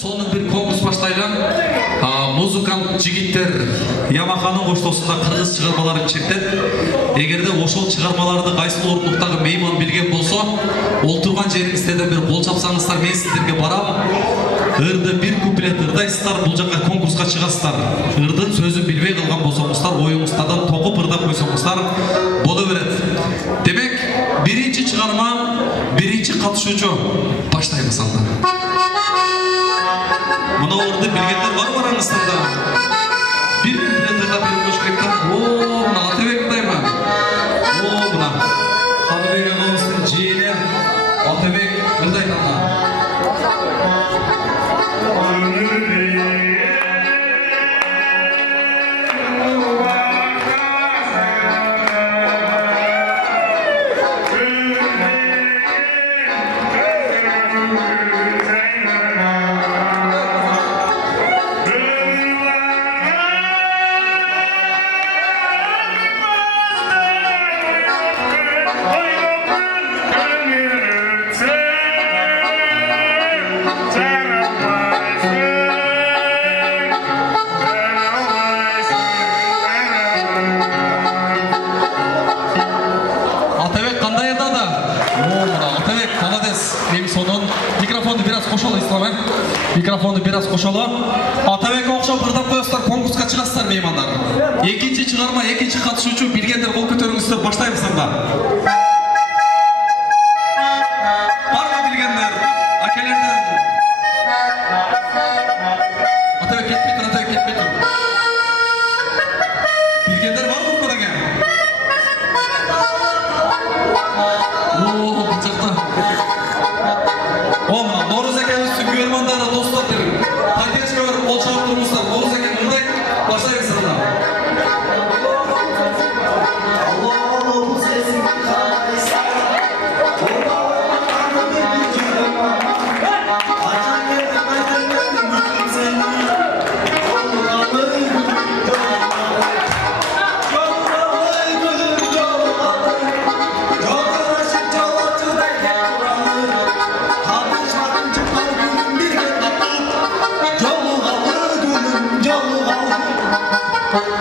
Сонун bir konкурс баштайлам. Музыкант жигиттер Ямаханын коштоосунда кыргыз чыгармаларын чектеп, эгерде ошол чыгармаларды кайсыл орунуктагы мейман билген болсо, олтурган жериңизден бир кол чапсаңыздар, мен сиздерге барам. Ырды бир куплет ырдайсыздар, бул жака конкурска чыгасыздар. Ырдын сөзүн билбей калган болсоңуздар, оюңуздардан тогуп ырдап койсоңуздар боло берет. Демек, биринчи чыгарма, биринчи катышуучу баштайбыз анда. Мына ырды билгендер бар бараңыздарда. Бир куплет ырдап берип коюш керек да. Мына Атабек дайма. Мына Ханыбек агамыздын жээни Атабек ырдайт анда. Mikrofonu biraz koşalı. Atabek'e okşap ırdap koyasızlar, konkurska çıkasızlar meymanlar. Ekinci çıkarma, ekinci katışucu bilgenler kol kötörüңүздөр başlayımız anda. Var mı bilgenler? Akelerden. Atabek ketmey tur, Atabek ketmey tur. Bilgenler var mı burada gel? Bu çakta. Olma, Noruz ekemizsin güvermandara dostlar derim. Haydes görüp bol çabuk durmuşlar. Noruz ekem bunday başlayın sırada. Allah'ım sesin kaysa.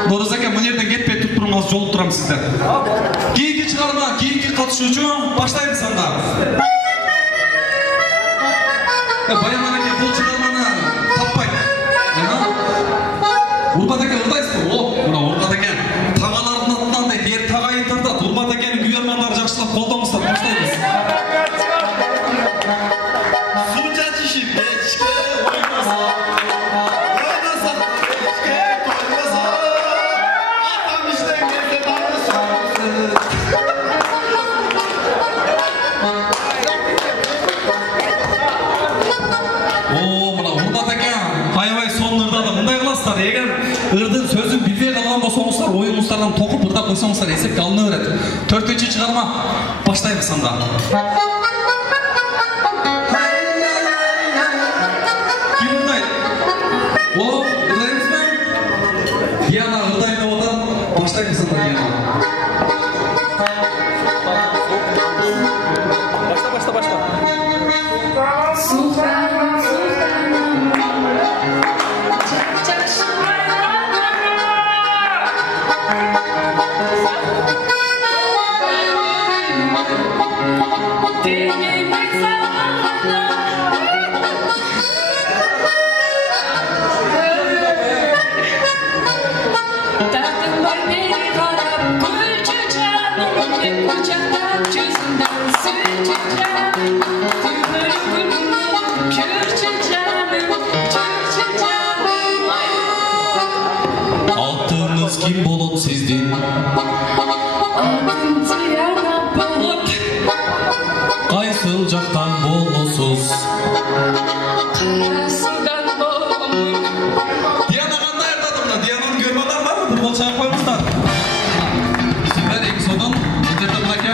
Noruz ekem bu yerden ketpey tutup durmaz, yol turam sizden. Keyinki çıkarma, keyinki katışucu başlayınız anda. Bayan eke bu çıkarmanı tapmayın. Urbat eke ırdaysız mı? Buna Urbat eke tağaların atından da diğer tağayı tırdat. Urbat ekenin güvermanları жақсылап қолдамыздар, başlayınız. Suca çişi beçke oynasa. Ырдын сөзүн билбей калган болсоңуздар, оюңуздардан токуп ырдап койсоңуздар эсепке алына берет. 4-чү чыгарма баштайбыз анда. Ким ырдайт? Ырдайбызбы? Диана ырдайт деп атат. Баштайбыз анда Диана. Башта. Altınız kim bulut sizdin? Altın tiyana bulut. Kaysıl jaktan bolosuz. Karasıdan bolum. Diana kандай ырдады мына? Диананы көрмөдүңөр барбы? Бир кол чагып коюңуздар. Сиздер эки содон интернет мынакей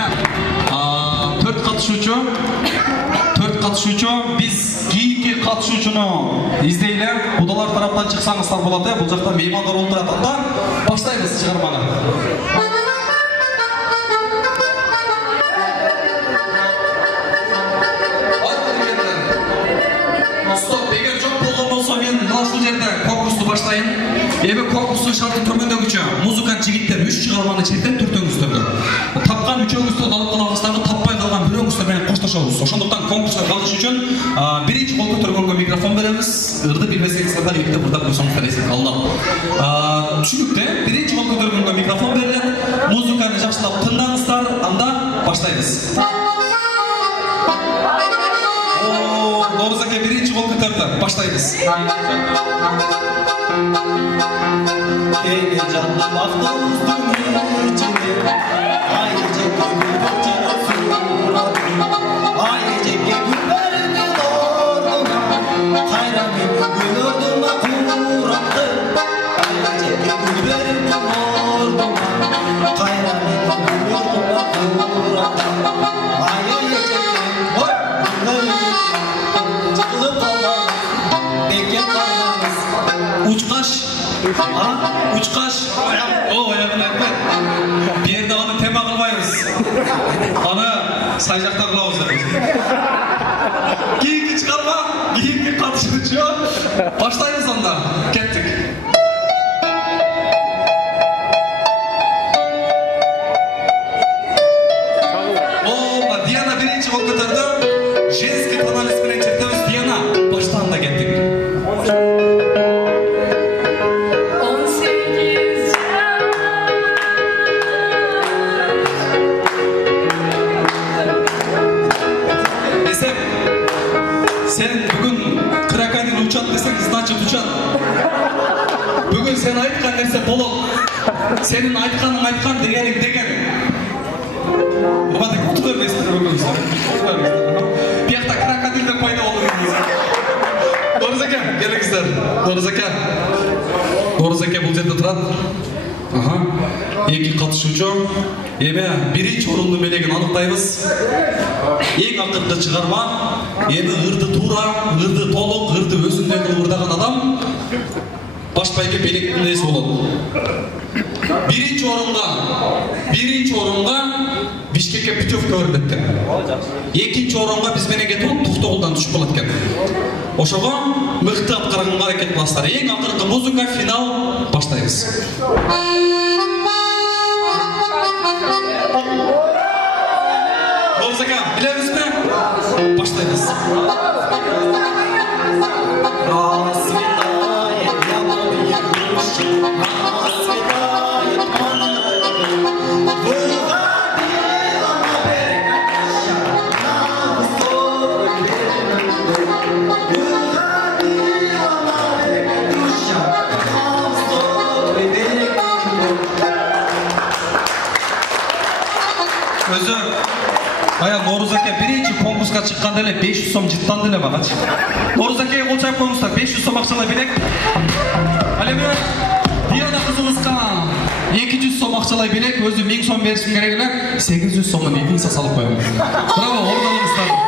4 катышуучу биз кийинки катышуучуну издейле. Кудалар тараптан чыксаңыздар болот. Бул жакта меймандар отурат анда. Баштайбыз чыгарманы. Стоп, эгер жок болгон баштайын. Эми конкурстун шарты төмөндөгүчө. Музыкант жигиттер 3 чыгарманы чектеп түртөңүздөргө. Тапкан 3-өңүздөрдү алып калабыз дагы, таппай калган 1-өңүздөр менен коштошобуз. Ошондуктан конкурска катышыш үчүн биринчи кол көтөргөнгө микрофон беребиз. Ырды билбесеңиздер да эки бурдап койсоңуздар эсеп калды. Түшүнүктө биринчи кол көтөргөнгө микрофон берилет. Музыканы жакшылап тыңдаңыздар, анда баштайбыз. Норuz aka birinchi qo'l ko'tardi. Boshlaymiz. Ey canım avtobusdun içinde Ayıcık gül boçana surat Ayıcık gül verdi orduna Hayran gül orduna kurattı Ayıcık gül verdi orduna Hayran gül orduna kurattı Ayıcık gül Çıkılıp kalmaz Beket kalmaz Uçkaş. Uçkaş. O ayağın akmet. Bir yerde onu tema kılmayız. Onu sayacakta kılavuz. Giyinki çıkarma. Giyinki katışıcı. Başlayınız onda. Kettik. Diana birinci kol ko'tardi. Женский tonal ismini çektiğimiz Diana. Baştan da kettik. Sen bugün Krakan'ın uçat desek значит uçat. Bugün sen aytkan nerse bolok. Senin aytkanın aytkan degenin degen. Bana kutu vermezsin bugün sen. Bir yakta Krakan dilde payda olur. Doğru zeka, gelingizler. Doğru zeka. Doğru zeka bu жерде турат. Aha. Эки катышуучу. Эми биринчи орунду белегин аныктайбыз. Эң акыркы чыгарма. Эми ырды туура, ырды толук, ырды өзүндөгү ырдаган адам баш байге белектин ээси болот. Биринчи орунга Бишкекке путевка берилет экен. Экинчи орунга биз менен кетип Токтогулдан түшүп калат экен. Ошого мыкты аткарганга аракет кыласыздар. Эң акыркы музыка, финал баштайбыз. Музыка, билебизби? Баштайбыз. Өзі ая Норuz aka birinchi konkursga chiqqanda эле 500 сом жыттанды эле багачы. Норuz akaga кол чайып коюңуздар, 500 сом акчалай белек. Ал эми Диана кызыбызга 200 сом акчалай белек, өзү 1000 сом беришим керек эле, 800 сомдон 2 салып коем. Браво, орун алыңыздар.